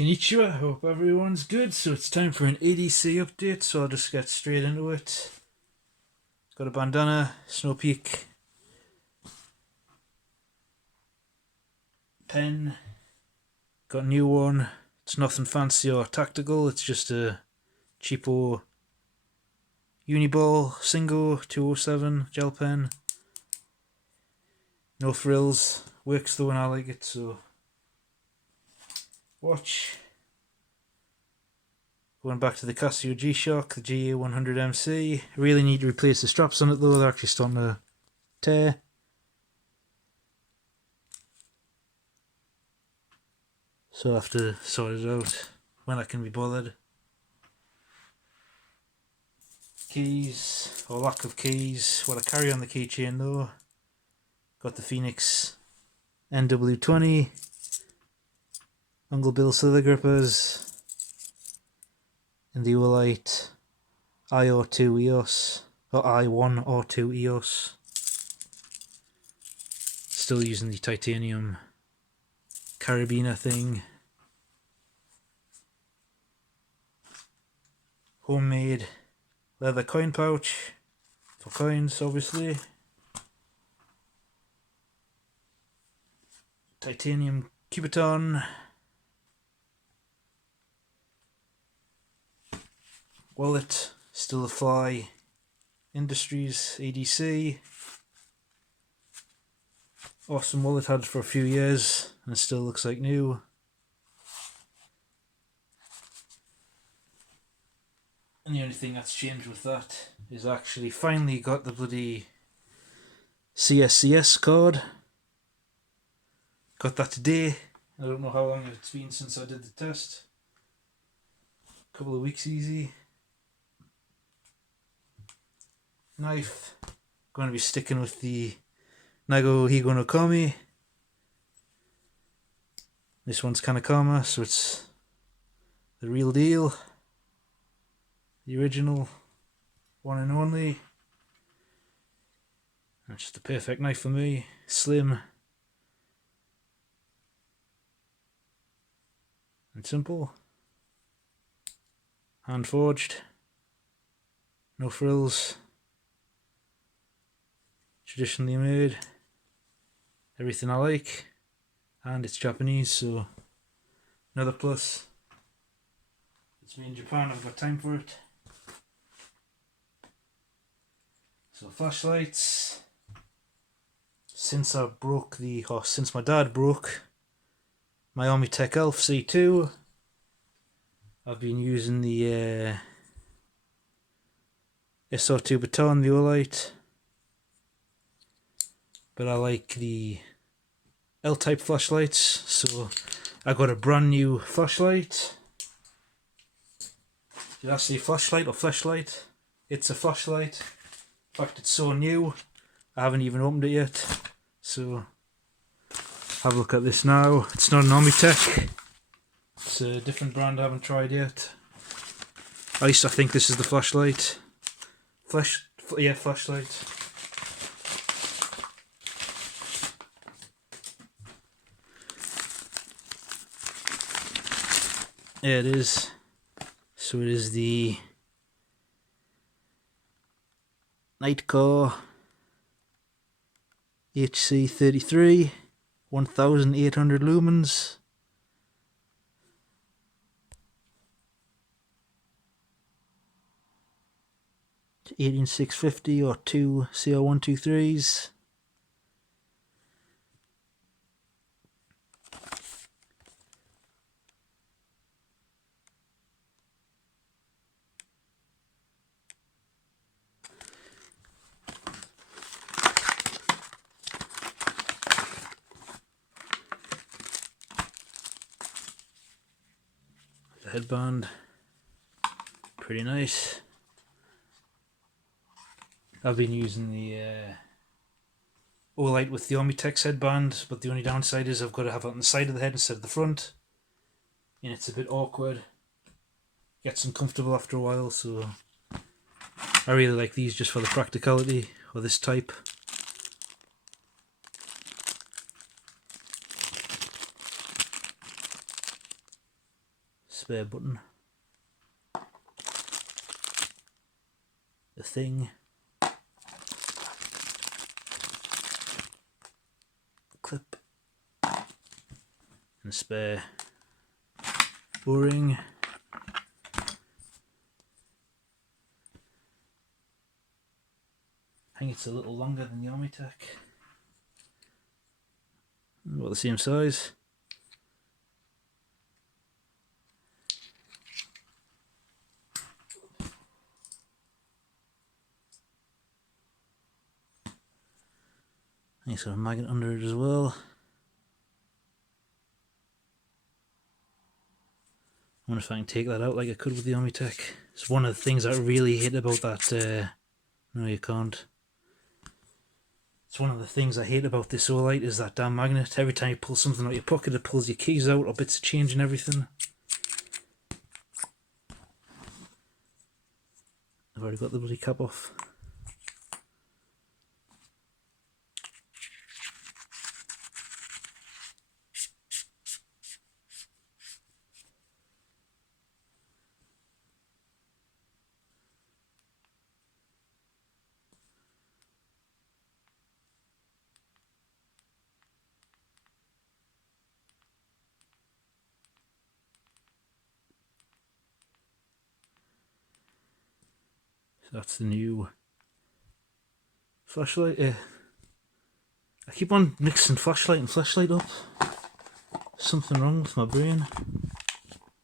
Konnichiwa, hope everyone's good. So it's time for an EDC update, so I'll just get straight into it. Got a bandana, Snow Peak pen, got a new one. It's nothing fancy or tactical, it's just a cheapo Uniball Singo 207 gel pen. No frills, works though when I like it, so watch. Going back to the Casio G-Shock, the GA100MC. Really need to replace the straps on it though, they're actually starting to tear. So I'll have to sort it out when I can be bothered. Keys, or lack of keys. What I carry on the keychain though. Got the Phoenix NW20. Uncle Bill Slither grippers. And the Oolite I02 EOS, or I1 or 2 EOS. Still using the titanium carabiner thing. Homemade leather coin pouch for coins, obviously. Titanium Cubiton. Wallet, still a Fly Industries EDC. Awesome wallet, had it for a few years and it still looks like new. And the only thing that's changed with that is I actually finally got the bloody CSCS card. Got that today. I don't know how long it's been since I did the test. A couple of weeks easy. Knife, going to be sticking with the Nago Higo no Kami. This one's Kanakama, so it's the real deal, the original, one and only. That's just the perfect knife for me. Slim and simple, hand forged, no frills. Traditionally made, everything I like, and it's Japanese, so another plus. It's me in Japan, I've got time for it. So flashlights. Since my dad broke my Armitech Elf C2, I've been using the SR2 Baton, the Oolite. But I like the L-type flashlights, so I got a brand new flashlight. Did I say flashlight or flashlight? It's a flashlight. In fact, it's so new, I haven't even opened it yet. So, have a look at this now. It's not an Armitech. It's a different brand I haven't tried yet. At least I think this is the flashlight. Flashlight. Yeah, it is. So it is the Nightcore HC33, 1800 lumens. It's 18650 or 2 CR123s. The headband, pretty nice. I've been using the Oolite with the Armitech headband, but the only downside is I've got to have it on the side of the head instead of the front, and it's a bit awkward. Gets uncomfortable after a while, so I really like these just for the practicality, or this type. spare button. The thing. Clip. And spare O-ring. I think it's a little longer than the Armitech. About the same size. Nice sort of magnet under it as well. I wonder if I can take that out like I could with the Armitech. It's one of the things I really hate about that. No, you can't. It's one of the things I hate about this Olight is that damn magnet. Every time you pull something out of your pocket, it pulls your keys out or bits of change and everything. I've already got the bloody cap off. That's the new flashlight. I keep on mixing flashlight and flashlight up. Something wrong with my brain.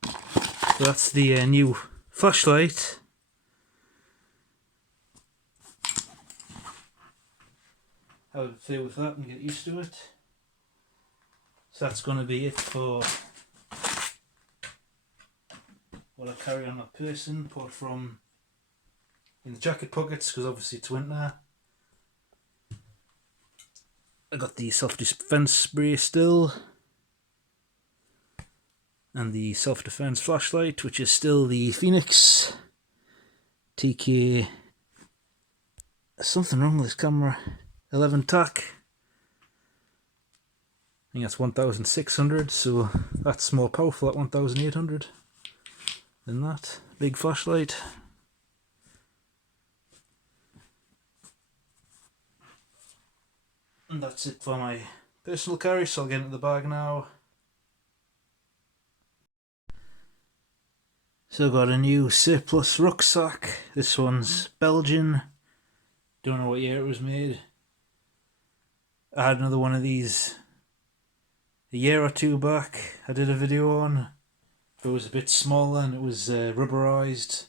So that's the new flashlight. How to play with that and get used to it. So that's going to be it for what I carry on my person, apart from in the jacket pockets, because obviously it's winter. I got the self-defense spray still, and the self-defense flashlight, which is still the Phoenix TK. Something wrong with this camera. 11 tack. I think that's 1600, so that's more powerful at 1800 than that big flashlight. And that's it for my personal carry, so I'll get into the bag now. So I got a new surplus rucksack. This one's Belgian. Don't know what year it was made. I had another one of these a year or two back. I did a video on. It was a bit smaller and it was rubberized.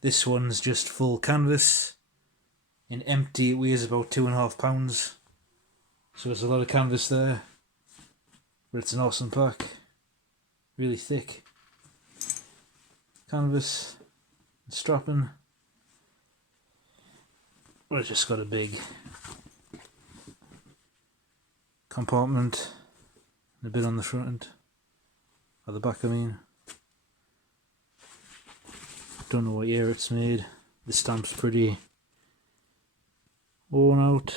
This one's just full canvas. In empty, it weighs about 2.5 pounds. So there's a lot of canvas there. But it's an awesome pack. Really thick canvas. Strapping. But it's just got a big compartment and a bit on the front. Or the back, I mean. Don't know what year it's made. The stamp's pretty worn out.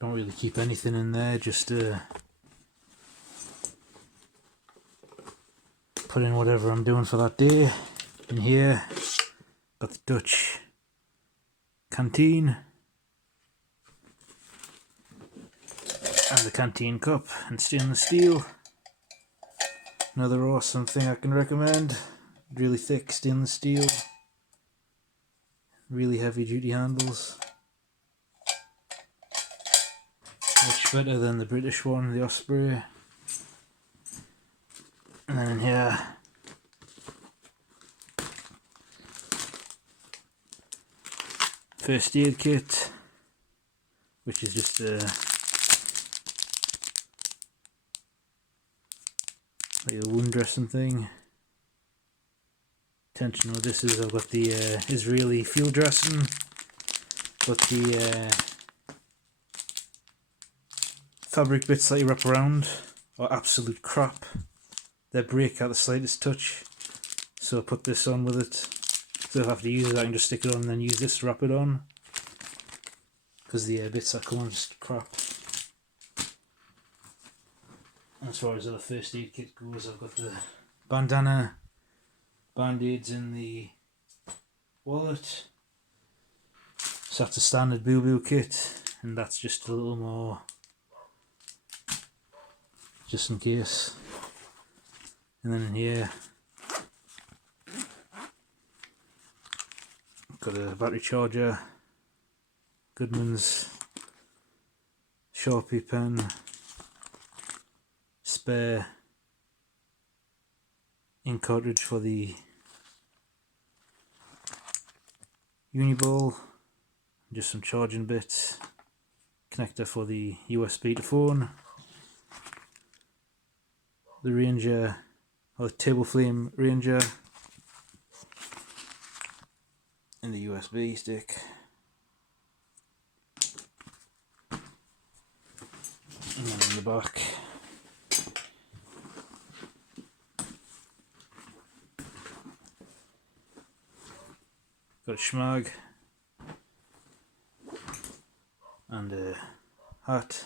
Don't really keep anything in there, just put in whatever I'm doing for that day. In here, got the Dutch Canteen and the Canteen cup and stainless steel. Another awesome thing I can recommend. Really thick stainless steel. Really heavy duty handles. Much better than the British one, the Osprey. And then in here, first aid kit, which is just like a wound dressing thing. Attention what this is, I've got the Israeli field dressing, got the fabric bits that you wrap around are absolute crap. They break at the slightest touch, so I put this on with it. So if I have to use it, I can just stick it on and then use this to wrap it on, because the bits that come on are just crap. As far as the first aid kit goes, I've got the bandana, band-aids in the wallet. So that's a standard boo-boo kit, and that's just a little more just in case. And then in here got a battery charger, Goodman's Sharpie pen, spare ink cartridge for the Uniball, just some charging bits, connector for the USB to phone, the Ranger, or the Table Flame Ranger, and the USB stick. And then in the back, got a schmag and a hat,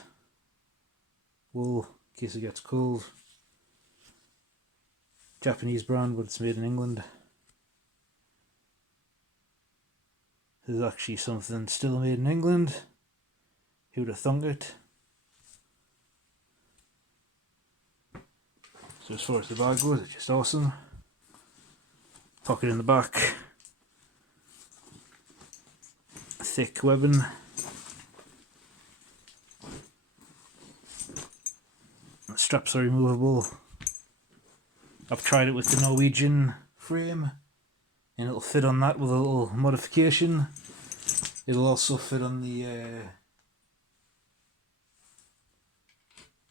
wool in case it gets cold. Japanese brand, but it's made in England. This is actually something still made in England. Who'd have thunk it? So as far as the bag goes, it's just awesome. Pocket in the back. A thick webbing. The straps are removable. I've tried it with the Norwegian frame, and it'll fit on that with a little modification. It'll also fit on the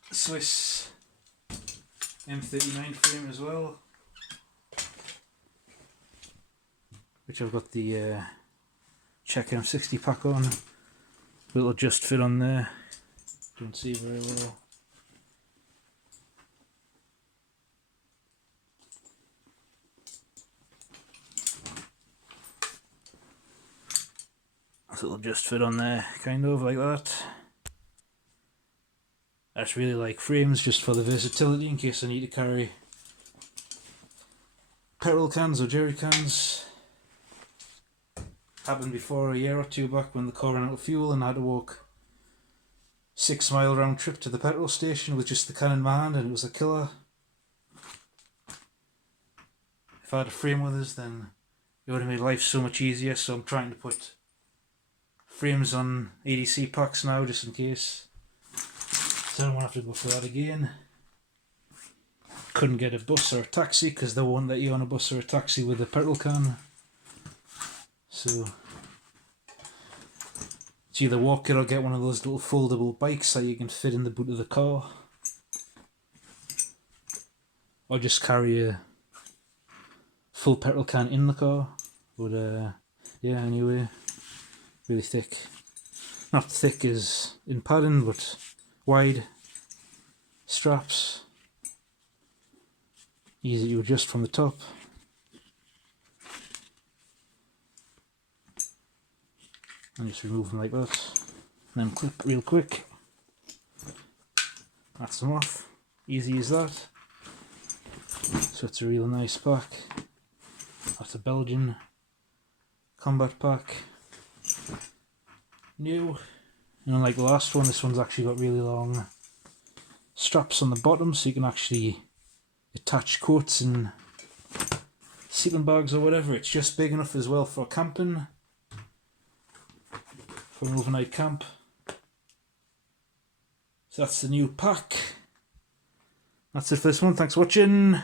Swiss M39 frame as well, which I've got the Czech M60 pack on, but it'll just fit on there. Don't see very well. So it'll just fit on there, kind of like that. I just really like frames just for the versatility in case I need to carry petrol cans or jerry cans. Happened before a year or two back when the car ran out of fuel and I had to walk 6 mile round trip to the petrol station with just the can in my hand, and it was a killer. If I had a frame with us, then it would have made life so much easier, so I'm trying to put frames on EDC packs now just in case. So I don't want to have to go for that again. Couldn't get a bus or a taxi because they won't let you on a bus or a taxi with a petrol can. So it's either walk it or get one of those little foldable bikes that you can fit in the boot of the car. Or just carry a full petrol can in the car. But yeah, anyway. Really thick. Not thick as in padding, but wide straps. Easy to adjust from the top. And just remove them like that. And then clip real quick. That's them off. Easy as that. So it's a real nice pack. That's a Belgian combat pack. New, and unlike the last one, this one's actually got really long straps on the bottom, so you can actually attach coats and sleeping bags or whatever. It's just big enough as well for camping, for an overnight camp. So that's the new pack. That's it for this one. Thanks for watching.